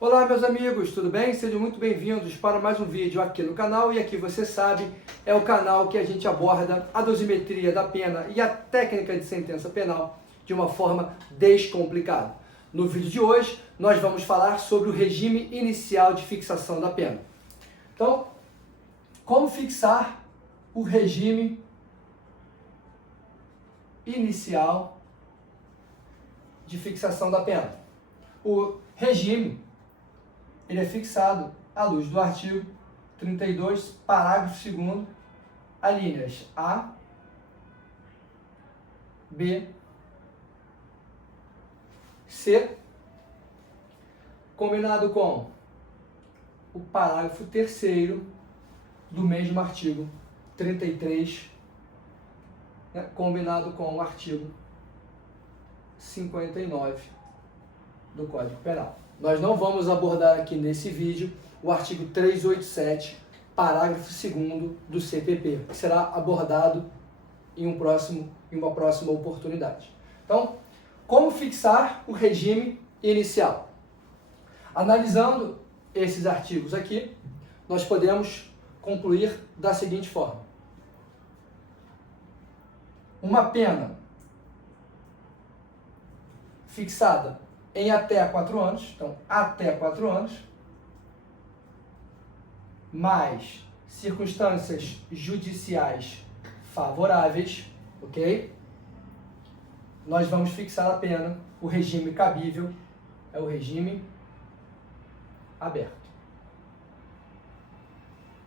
Olá meus amigos, tudo bem? Sejam muito bem-vindos para mais um vídeo aqui no canal. E aqui você sabe, é o canal que a gente aborda a dosimetria da pena e a técnica de sentença penal de uma forma descomplicada. No vídeo de hoje, nós vamos falar sobre o regime inicial de fixação da pena. Então, como fixar o regime inicial de fixação da pena? O regime ele é fixado à luz do artigo 32, parágrafo 2º, alíneas A, B, C, combinado com o parágrafo 3º do mesmo artigo 33, combinado com o artigo 59 do Código Penal. Nós não vamos abordar aqui nesse vídeo o artigo 387, parágrafo 2º do CPP, que será abordado em uma próxima oportunidade. Então, como fixar o regime inicial? Analisando esses artigos aqui, nós podemos concluir da seguinte forma. Uma pena fixada em até 4 anos, então até 4 anos, mais circunstâncias judiciais favoráveis, ok? Nós vamos fixar a pena, o regime cabível é o regime aberto.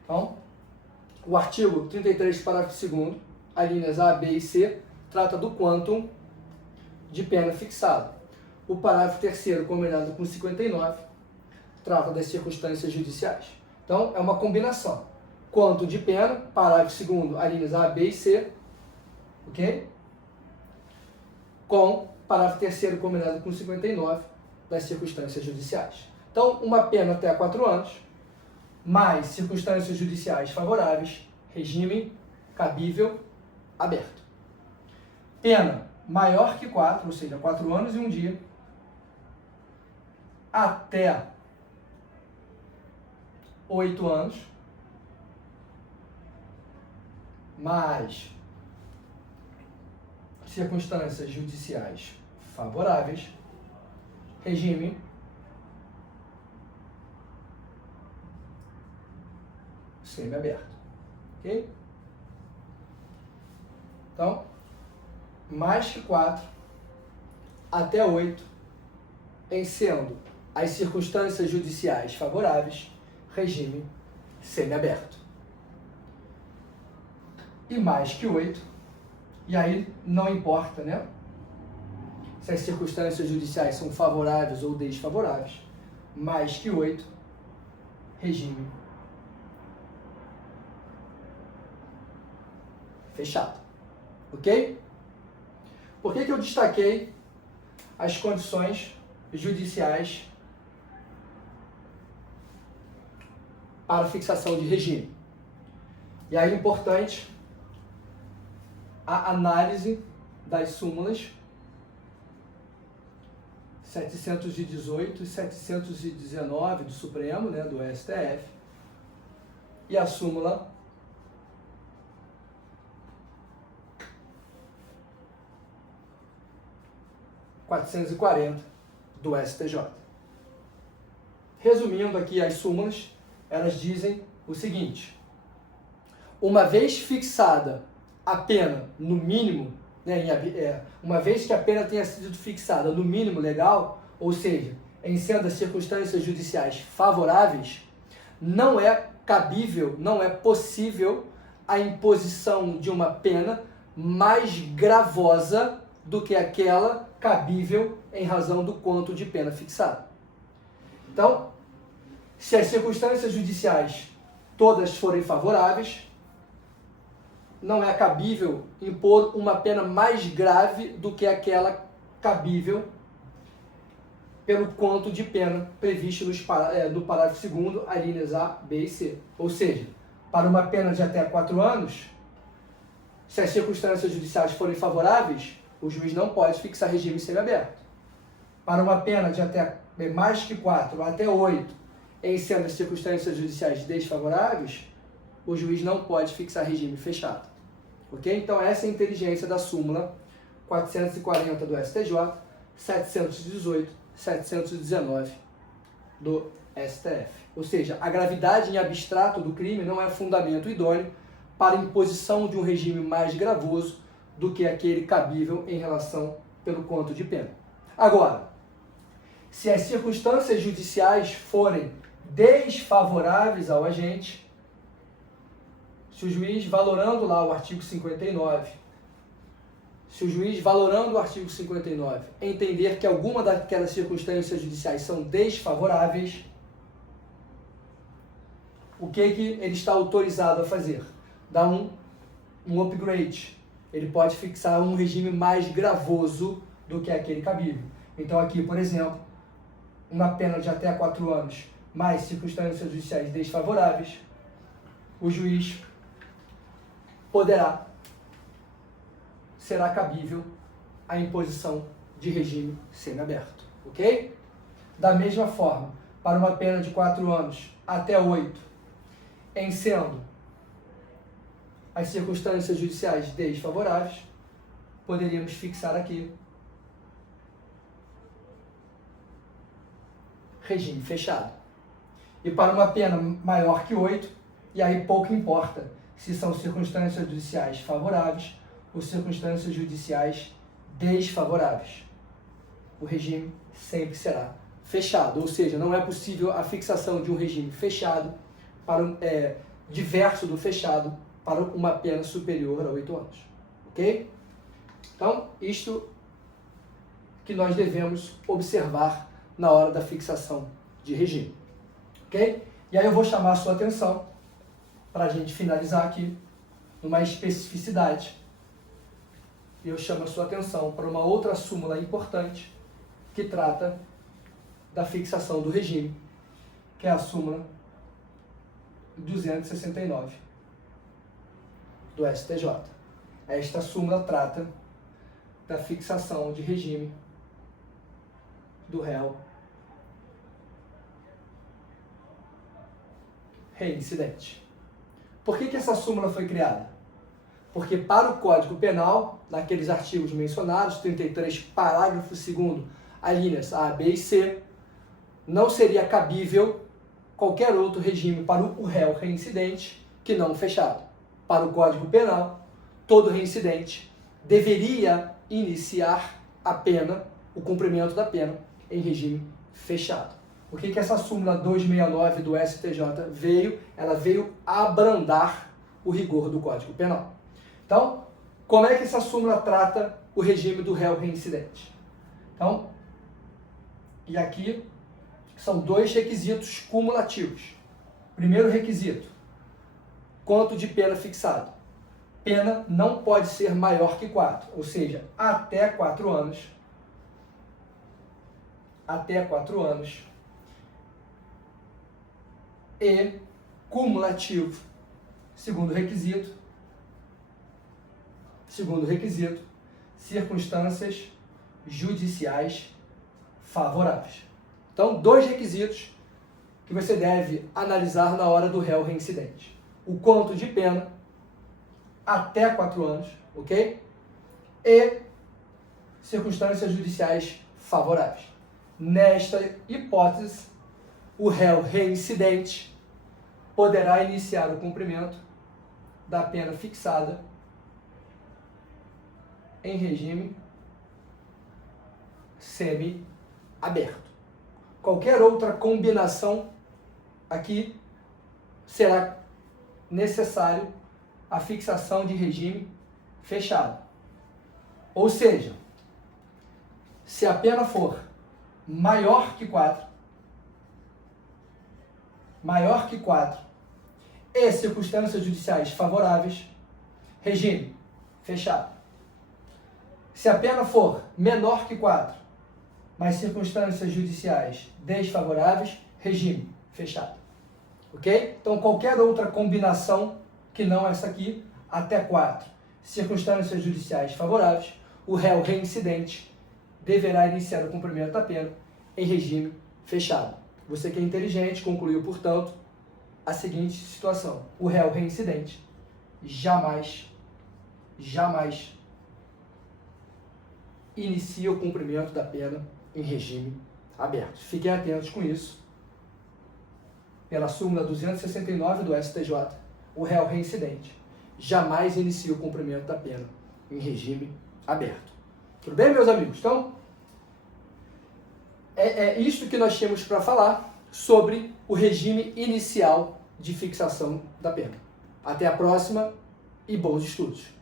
Então, o artigo 33, parágrafo 2º, alíneas A, B e C, trata do quantum de pena fixada. O parágrafo 3º, combinado com 59, trata das circunstâncias judiciais. Então, é uma combinação. Quanto de pena, parágrafo 2º, alíneas A, B e C, ok? Com parágrafo 3º, combinado com 59, das circunstâncias judiciais. Então, uma pena até 4 anos, mais circunstâncias judiciais favoráveis, regime cabível aberto. Pena maior que 4, ou seja, 4 anos e 1 dia, até 8 anos, mais circunstâncias judiciais favoráveis, regime semiaberto, ok? Então, mais que 4, até 8, em sendo as circunstâncias judiciais favoráveis, regime semiaberto. E mais que 8, e aí não importa, né? Se as circunstâncias judiciais são favoráveis ou desfavoráveis, mais que 8, regime fechado. Ok? Por que eu destaquei as condições judiciais para fixação de regime? E aí é importante a análise das súmulas 718 e 719 do Supremo, né, do STF, e a súmula 440 do STJ. Resumindo aqui as súmulas, elas dizem o seguinte: uma vez fixada a pena no mínimo, né, uma vez que a pena tenha sido fixada no mínimo legal, ou seja, em sendo as circunstâncias judiciais favoráveis, não é cabível, não é possível a imposição de uma pena mais gravosa do que aquela cabível em razão do quanto de pena fixada. Então, se as circunstâncias judiciais todas forem favoráveis, não é cabível impor uma pena mais grave do que aquela cabível pelo quanto de pena previsto no parágrafo 2º, alíneas A, B e C. Ou seja, para uma pena de até 4 anos, se as circunstâncias judiciais forem favoráveis, o juiz não pode fixar regime semiaberto. Para uma pena de até mais que 4 até 8, em sendo as circunstâncias judiciais desfavoráveis, o juiz não pode fixar regime fechado. Ok? Então essa é a inteligência da súmula 440 do STJ, 718, 719 do STF. Ou seja, a gravidade em abstrato do crime não é fundamento idôneo para imposição de um regime mais gravoso do que aquele cabível em relação pelo quanto de pena. Agora, se as circunstâncias judiciais forem desfavoráveis ao agente, se o juiz, valorando lá o artigo 59, se o juiz, valorando o artigo 59, entender que alguma daquelas circunstâncias judiciais são desfavoráveis, o que ele está autorizado a fazer? Dar um upgrade. Ele pode fixar um regime mais gravoso do que aquele cabível. Então aqui, por exemplo, uma pena de até 4 anos, mais circunstâncias judiciais desfavoráveis, o juiz será cabível a imposição de regime semiaberto, ok? Da mesma forma, para uma pena de 4 anos até 8, em sendo as circunstâncias judiciais desfavoráveis, poderíamos fixar aqui regime fechado. E para uma pena maior que 8, e aí pouco importa se são circunstâncias judiciais favoráveis ou circunstâncias judiciais desfavoráveis. O regime sempre será fechado, ou seja, não é possível a fixação de um regime fechado, diverso do fechado, para uma pena superior a 8 anos. Ok? Então, isto que nós devemos observar na hora da fixação de regime. Ok? E aí eu vou chamar a sua atenção, para a gente finalizar aqui, numa especificidade. Eu chamo a sua atenção para uma outra súmula importante que trata da fixação do regime, que é a súmula 269 do STJ. Esta súmula trata da fixação de regime do réu reincidente. Por que essa súmula foi criada? Porque para o Código Penal, naqueles artigos mencionados, 33, parágrafo 2º, alíneas A, B e C, não seria cabível qualquer outro regime para o réu reincidente que não fechado. Para o Código Penal, todo reincidente deveria iniciar a pena, o cumprimento da pena, em regime fechado. O que essa súmula 269 do STJ veio? Ela veio abrandar o rigor do Código Penal. Então, como é que essa súmula trata o regime do réu reincidente? Então, e aqui são 2 requisitos cumulativos. Primeiro requisito, quanto de pena fixado. Pena não pode ser maior que 4, ou seja, até 4 anos. Até 4 anos. E cumulativo. Segundo requisito, circunstâncias judiciais favoráveis. Então, 2 requisitos que você deve analisar na hora do réu reincidente. O quanto de pena, até 4 anos, ok? E circunstâncias judiciais favoráveis. Nesta hipótese, o réu reincidente poderá iniciar o cumprimento da pena fixada em regime semi-aberto. Qualquer outra combinação aqui será necessário a fixação de regime fechado. Ou seja, se a pena for maior que 4 e circunstâncias judiciais favoráveis, regime fechado. Se a pena for menor que 4, mas circunstâncias judiciais desfavoráveis, regime fechado. Ok? Então, qualquer outra combinação que não essa aqui, até 4, circunstâncias judiciais favoráveis, o réu reincidente deverá iniciar o cumprimento da pena em regime fechado. Você que é inteligente concluiu, portanto, a seguinte situação. O réu reincidente jamais inicia o cumprimento da pena em regime aberto. Fiquem atentos com isso. Pela súmula 269 do STJ, o réu reincidente jamais inicia o cumprimento da pena em regime aberto. Tudo bem, meus amigos? Então, é isto que nós tínhamos para falar sobre o regime inicial de fixação da pena. Até a próxima e bons estudos!